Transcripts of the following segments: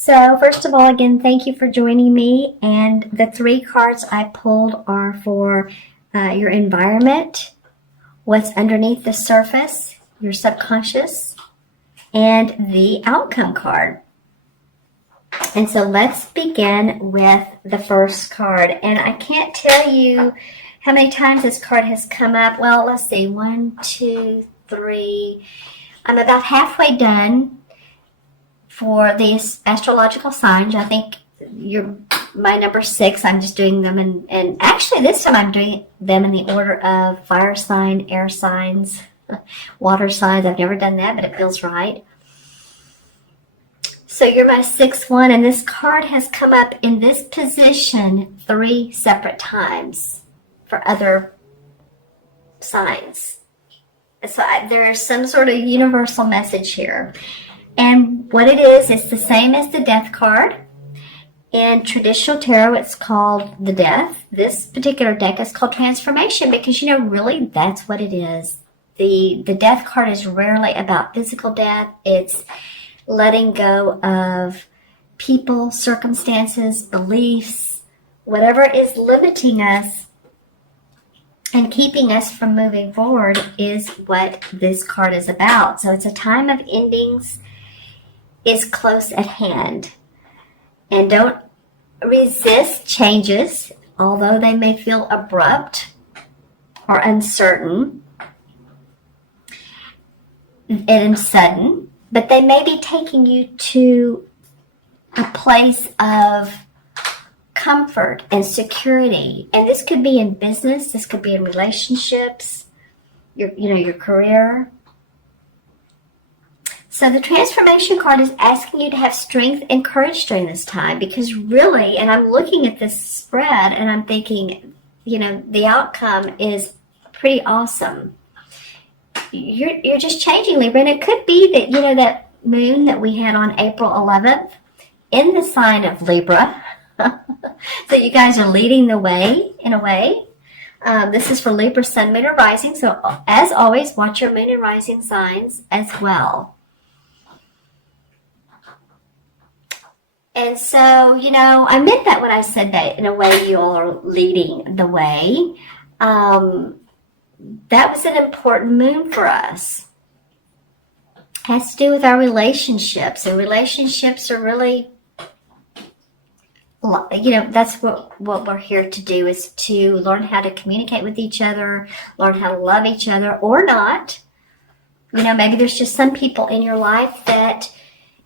So first of all, again, thank you for joining me. And the 3 cards I pulled are for your environment, what's underneath the surface, your subconscious, and the outcome card. And so let's begin with the first card. And I can't tell you how many times this card has come up. Well, let's see. 1, 2, 3. I'm about halfway done for these astrological signs. I think you're my number 6. I'm just doing them and actually this time I'm doing them in the order of fire sign, air signs, water signs. I've never done that, but it feels right. So you're my 6th one, and this card has come up in this position 3 separate times for other signs. So there's some sort of universal message here. And what it is, it's the same as the Death card. In traditional tarot, it's called the Death. This particular deck is called Transformation because, really that's what it is. The Death card is rarely about physical death. It's letting go of people, circumstances, beliefs, whatever is limiting us and keeping us from moving forward is what this card is about. So it's a time of endings is close at hand. And don't resist changes, although they may feel abrupt or uncertain and sudden, but they may be taking you to a place of comfort and security. And this could be in business, this could be in relationships, your career. So the Transformation card is asking you to have strength and courage during this time because really, and I'm looking at this spread and I'm thinking, the outcome is pretty awesome. You're just changing, Libra, and it could be that, that moon that we had on April 11th in the sign of Libra, that you guys are leading the way in a way. This is for Libra, Sun, Moon, or Rising. So as always, watch your Moon and Rising signs as well. And so, I meant that when I said that in a way you all are leading the way. That was an important moon for us. It has to do with our relationships. And relationships are really, that's what we're here to do, is to learn how to communicate with each other, learn how to love each other or not. Maybe there's just some people in your life that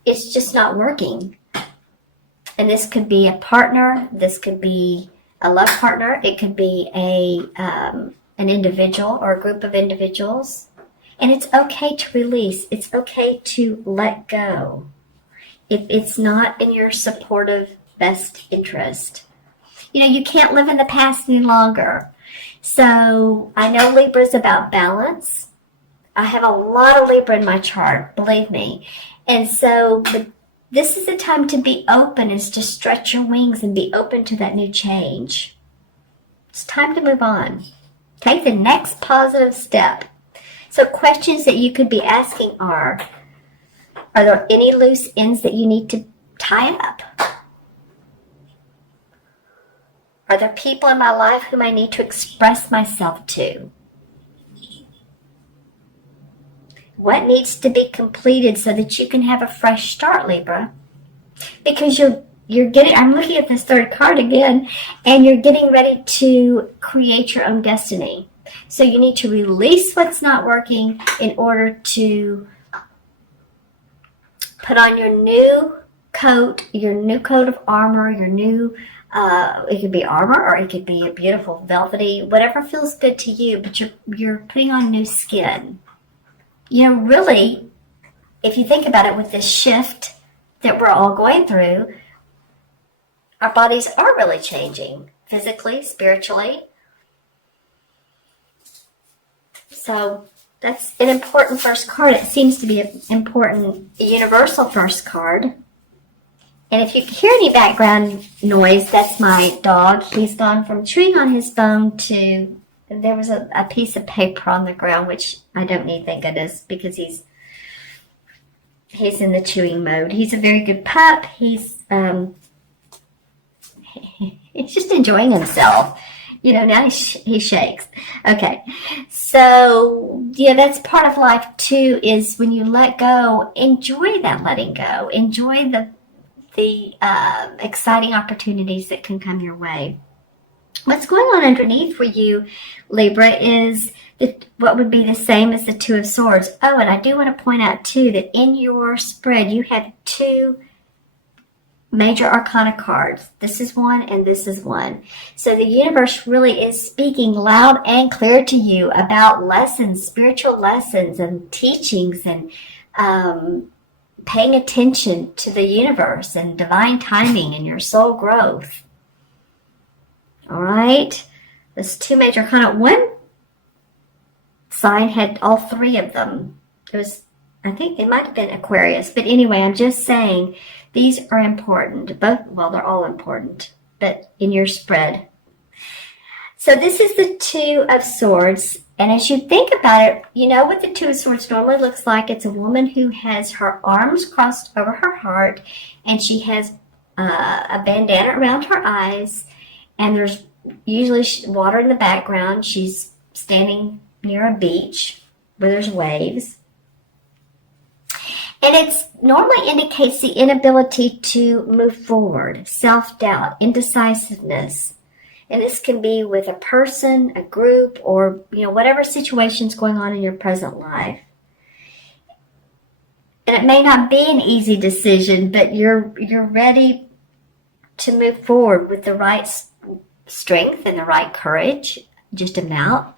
it's just not working. And this could be a partner. This could be a love partner. It could be an individual or a group of individuals. And it's okay to release. It's okay to let go if it's not in your supportive best interest. You can't live in the past any longer. So I know Libra is about balance. I have a lot of Libra in my chart, believe me. And so this is the time to be open, is to stretch your wings and be open to that new change. It's time to move on. Take the next positive step. So questions that you could be asking are there any loose ends that you need to tie up? Are there people in my life whom I need to express myself to? What needs to be completed so that you can have a fresh start, Libra? Because you're getting, I'm looking at this 3rd card again, and you're getting ready to create your own destiny. So you need to release what's not working in order to put on your new coat of armor, your new, it could be armor or it could be a beautiful velvety, whatever feels good to you, but you're putting on new skin. Really, if you think about it, with this shift that we're all going through, our bodies are really changing physically, spiritually. So that's an important first card. It seems to be an important universal first card. And if you hear any background noise, that's my dog. He's gone from chewing on his bone to, there was a piece of paper on the ground, which I don't need, thank goodness, because he's He's in the chewing mode. He's a very good pup. He's just enjoying himself. Now he shakes. Okay. So, yeah, that's part of life too, is when you let go, enjoy that letting go. Enjoy the exciting opportunities that can come your way. What's going on underneath for you, Libra, is what would be the same as the Two of Swords. Oh, and I do want to point out too that in your spread you have 2 major arcana cards. This is one and this is one. So the universe really is speaking loud and clear to you about lessons, spiritual lessons and teachings, and paying attention to the universe and divine timing and your soul growth. All right. There's 2 major arcana. One sign had all 3 of them. I think it might have been Aquarius. But anyway, I'm just saying these are important. Well, they're all important, but in your spread. So this is the 2 of Swords. And as you think about it, what the 2 of Swords normally looks like. It's a woman who has her arms crossed over her heart, and she has a bandana around her eyes, and there's usually water in the background. She's standing near a beach where there's waves. And it normally indicates the inability to move forward, self-doubt, indecisiveness. And this can be with a person, a group, or whatever situation's going on in your present life. And it may not be an easy decision, but you're ready to move forward with the right strength and the right courage, just enough,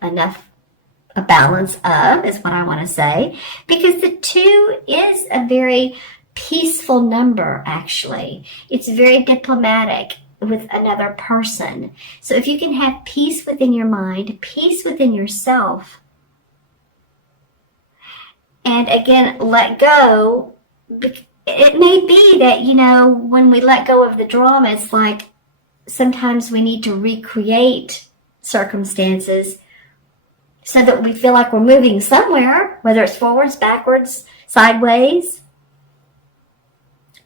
a balance of, is what I want to say, because the 2 is a very peaceful number, actually. It's very diplomatic with another person. So if you can have peace within your mind, peace within yourself, and again, let go, it may be that, when we let go of the drama, it's like sometimes we need to recreate circumstances so that we feel like we're moving somewhere, whether it's forwards, backwards, sideways.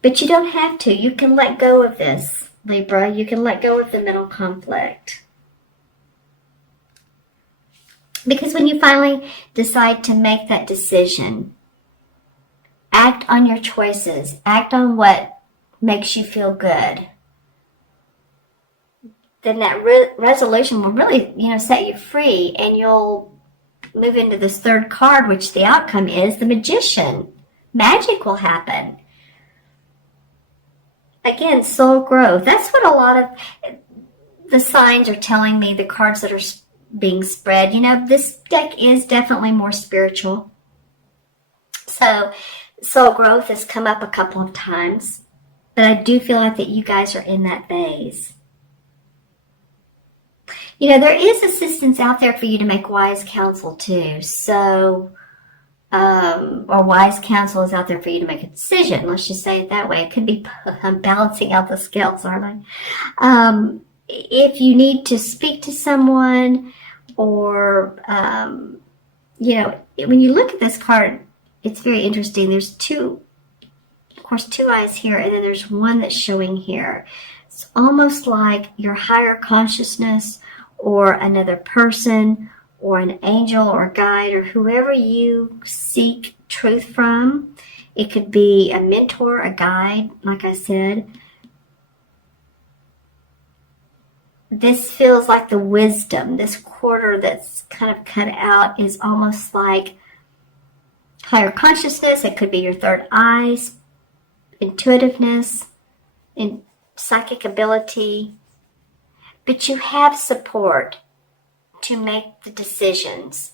But you don't have to. You can let go of this, Libra. You can let go of the mental conflict. Because when you finally decide to make that decision, act on your choices. Act on what makes you feel good. Then that resolution will really, set you free, and you'll move into this 3rd card, which the outcome is the Magician. Magic will happen. Again, soul growth. That's what a lot of the signs are telling me, the cards that are being spread. This deck is definitely more spiritual. So soul growth has come up a couple of times, but I do feel like that you guys are in that phase. There is assistance out there for you to make wise counsel too. So, or wise counsel is out there for you to make a decision. Let's just say it that way. It could be balancing out the scales, aren't I? If you need to speak to someone, or, when you look at this card, it's very interesting. There's 2 eyes here, and then there's one that's showing here. It's almost like your higher consciousness, or another person, or an angel or guide, or whoever you seek truth from. It could be a mentor, a guide, like I said. This feels like the wisdom. This quarter that's kind of cut out is almost like higher consciousness. It could be your 3rd eye, intuitiveness, and psychic ability. But you have support to make the decisions.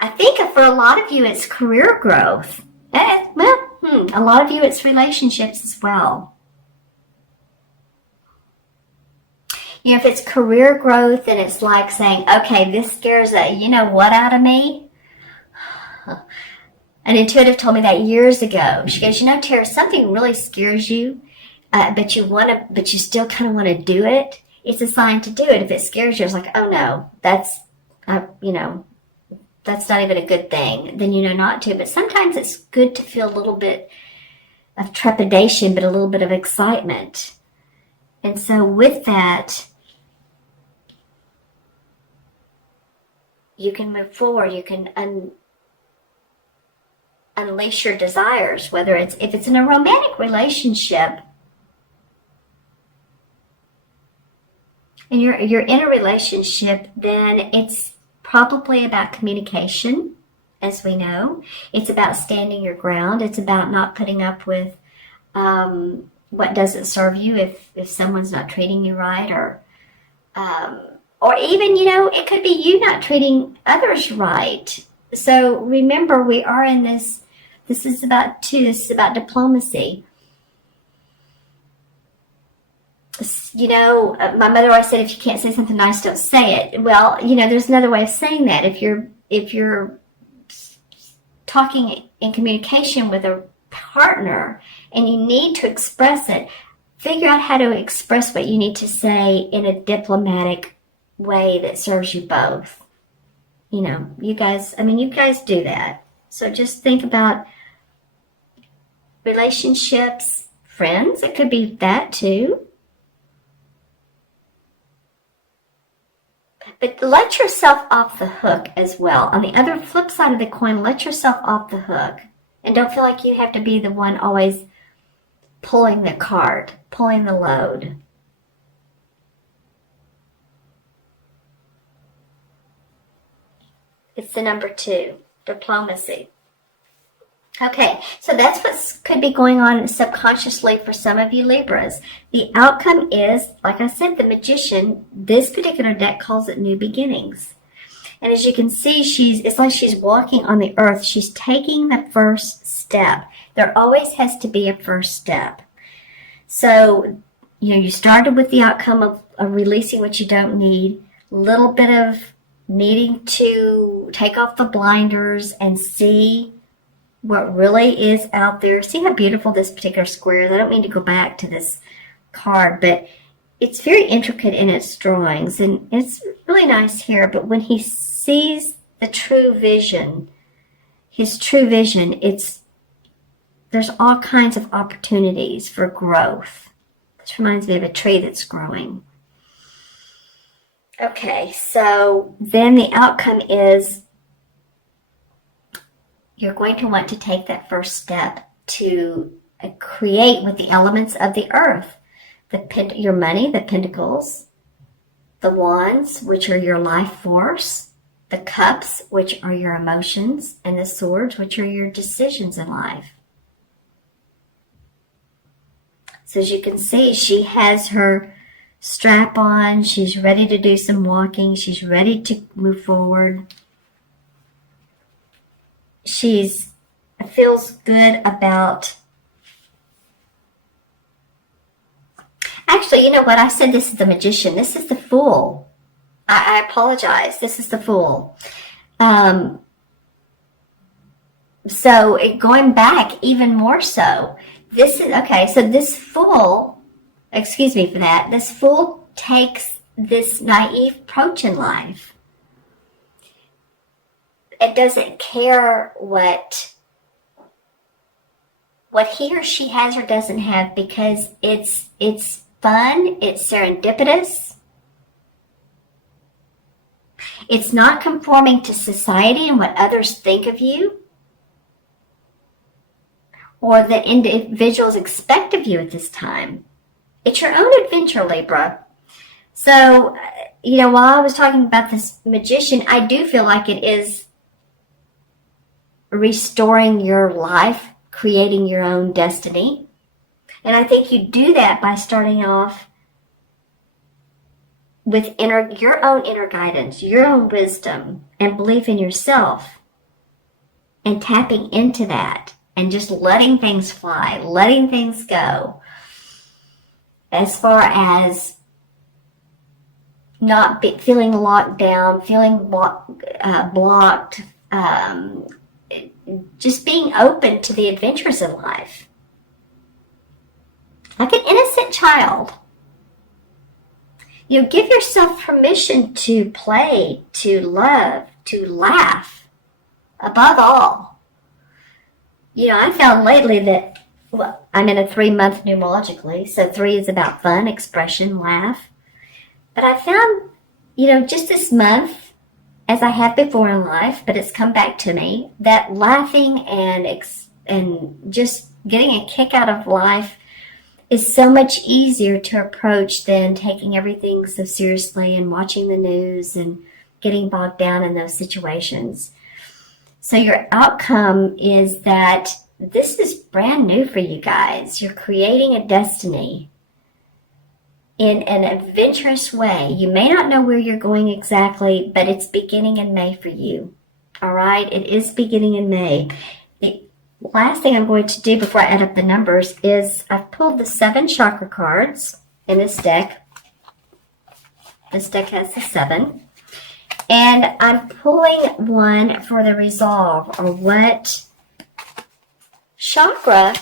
I think for a lot of you, it's career growth. A lot of you, it's relationships as well. If it's career growth, then it's like saying, okay, this scares what out of me? An intuitive told me that years ago. She goes, Tara, something really scares you, but you still kind of want to do it. It's a sign to do it. If it scares you, it's like, oh no, that's, that's not even a good thing, then you know not to. But sometimes it's good to feel a little bit of trepidation, but a little bit of excitement. And so with that, you can move forward. You can unleash your desires, whether if it's in a romantic relationship, and you're in a relationship, then it's probably about communication, as we know. It's about standing your ground. It's about not putting up with what doesn't serve you if someone's not treating you right, or even, it could be you not treating others right. So remember, we are in this is about diplomacy. My mother always said, if you can't say something nice, don't say it. Well, there's another way of saying that. If you're talking in communication with a partner and you need to express it, figure out how to express what you need to say in a diplomatic way that serves you both. You guys do that. So just think about relationships, friends. It could be that too. But let yourself off the hook as well. On the other flip side of the coin, let yourself off the hook. And don't feel like you have to be the one always pulling the cart, pulling the load. It's the number 2, diplomacy. Okay, so that's what could be going on subconsciously for some of you Libras. The outcome is, like I said, the Magician. This particular deck calls it new beginnings. And as you can see, it's like she's walking on the earth. She's taking the first step. There always has to be a first step. So, you started with the outcome of releasing what you don't need, a little bit of needing to take off the blinders and see what really is out there. See how beautiful this particular square is? I don't mean to go back to this card, but it's very intricate in its drawings, and it's really nice here. But when he sees the true vision, his true vision, there's all kinds of opportunities for growth. This reminds me of a tree that's growing. Okay, so then the outcome is you're going to want to take that first step to create with the elements of the earth. Your money, the pentacles, the wands, which are your life force, the cups, which are your emotions, and the swords, which are your decisions in life. So as you can see, she has her strap on. She's ready to do some walking. She's ready to move forward. Feels good about... Actually, you know what? I said this is the Magician. This is the Fool. I apologize. This is the Fool. So going back even more so, this is... Okay, so this Fool, excuse me for that, this Fool takes this naive approach in life. It doesn't care what he or she has or doesn't have, because it's fun, it's serendipitous. It's not conforming to society and what others think of you or the individuals expect of you at this time. It's your own adventure, Libra. So, while I was talking about this Magician, I do feel like it is restoring your life, creating your own destiny. And I think you do that by starting off with your own inner guidance, your own wisdom, and belief in yourself, and tapping into that, and just letting things fly, letting things go. As far as not feeling locked down, feeling blocked, just being open to the adventures of life. Like an innocent child. Give yourself permission to play, to love, to laugh. above all, I found lately that, well, I'm in a 3-month numerologically, so 3 is about fun, expression, laugh. But I found, just this month, as I have before in life, but it's come back to me, that laughing and just getting a kick out of life is so much easier to approach than taking everything so seriously and watching the news and getting bogged down in those situations. So your outcome is that this is brand new for you guys. You're creating a destiny in an adventurous way. You may not know where you're going exactly, but it's beginning in May for you. All right? It is beginning in May. The last thing I'm going to do before I add up the numbers is I've pulled the 7 chakra cards in this deck. This deck has the 7. And I'm pulling one for the resolve, or what chakra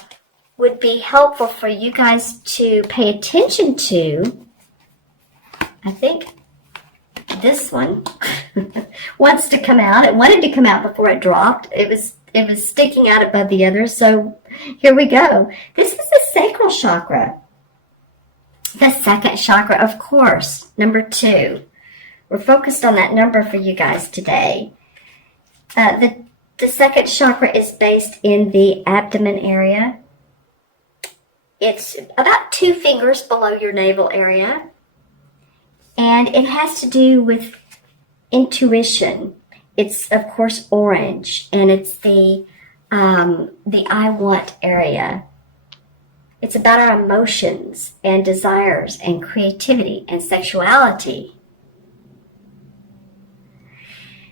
would be helpful for you guys to pay attention to. I think this one wants to come out. It wanted to come out before it dropped. It was sticking out above the others. So here we go. This is the sacral chakra. The second chakra, of course, number 2. We're focused on that number for you guys today. The second chakra is based in the abdomen area. It's about 2 fingers below your navel area. And it has to do with intuition. It's, of course, orange. And it's the I want area. It's about our emotions and desires and creativity and sexuality.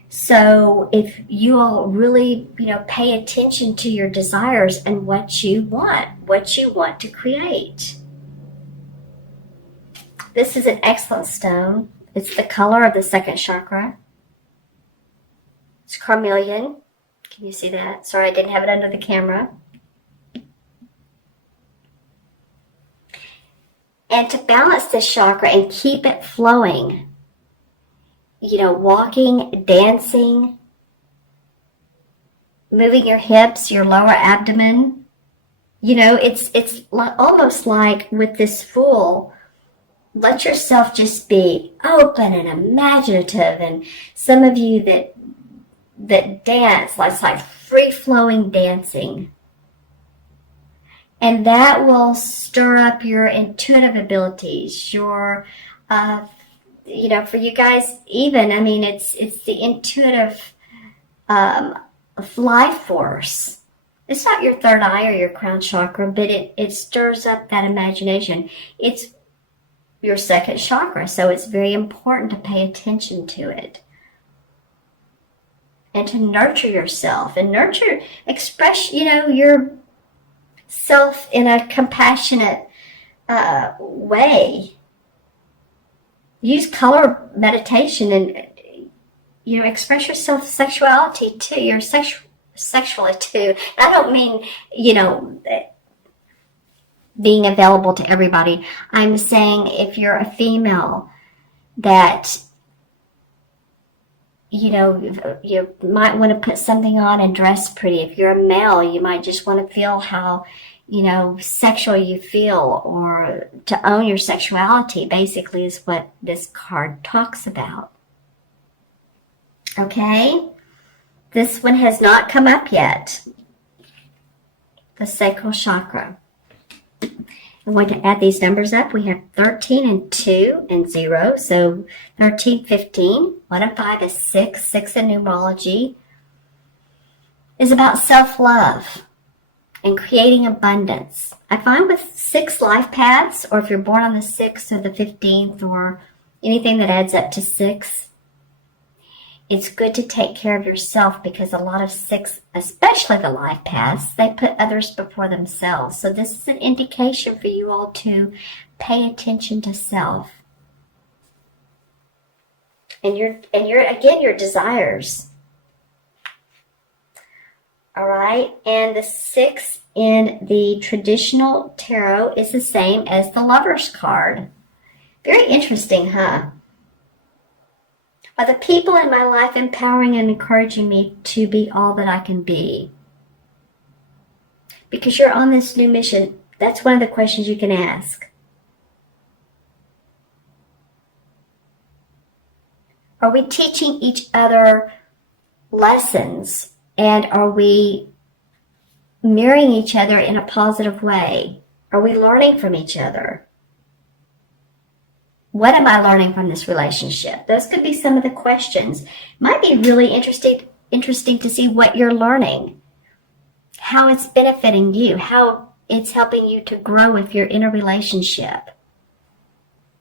So if you'll really, pay attention to your desires and what you want to create. This is an excellent stone. It's the color of the second chakra. It's carnelian. Can you see that? Sorry, I didn't have it under the camera. And to balance this chakra and keep it flowing, walking, dancing, moving your hips, your lower abdomen. It's almost like with this Fool, let yourself just be open and imaginative. And some of you that dance, it's like free-flowing dancing. And that will stir up your intuitive abilities, your for you guys, even, it's the intuitive life force. It's not your third eye or your crown chakra, but it stirs up that imagination. It's your second chakra, so it's very important to pay attention to it. And to nurture yourself and express, your self in a compassionate way. Use color meditation and, express yourself sexuality too. You're sexually too. I don't mean, being available to everybody. I'm saying if you're a female that, you might want to put something on and dress pretty. If you're a male, you might just want to feel how, sexual you feel, or to own your sexuality, basically, is what this card talks about. Okay? This one has not come up yet. The sacral chakra. I'm going to add these numbers up. We have 13 and 2 and 0. So 13, 15. 1 and 5 is 6. 6 in numerology is about self-love and creating abundance. I find with 6 life paths, or if you're born on the 6th or the 15th or anything that adds up to 6, it's good to take care of yourself, because a lot of 6, especially the life paths, they put others before themselves. So this is an indication for you all to pay attention to self. And your desires. All right, and the 6 in the traditional tarot is the same as the Lover's card. Very interesting, huh? Are the people in my life empowering and encouraging me to be all that I can be? Because you're on this new mission, that's one of the questions you can ask. Are we teaching each other lessons, and are we mirroring each other in a positive way? Are we learning from each other? What am I learning from this relationship? Those could be some of the questions. Might be really interesting to see what you're learning, how it's benefiting you, how it's helping you to grow if you're in a relationship.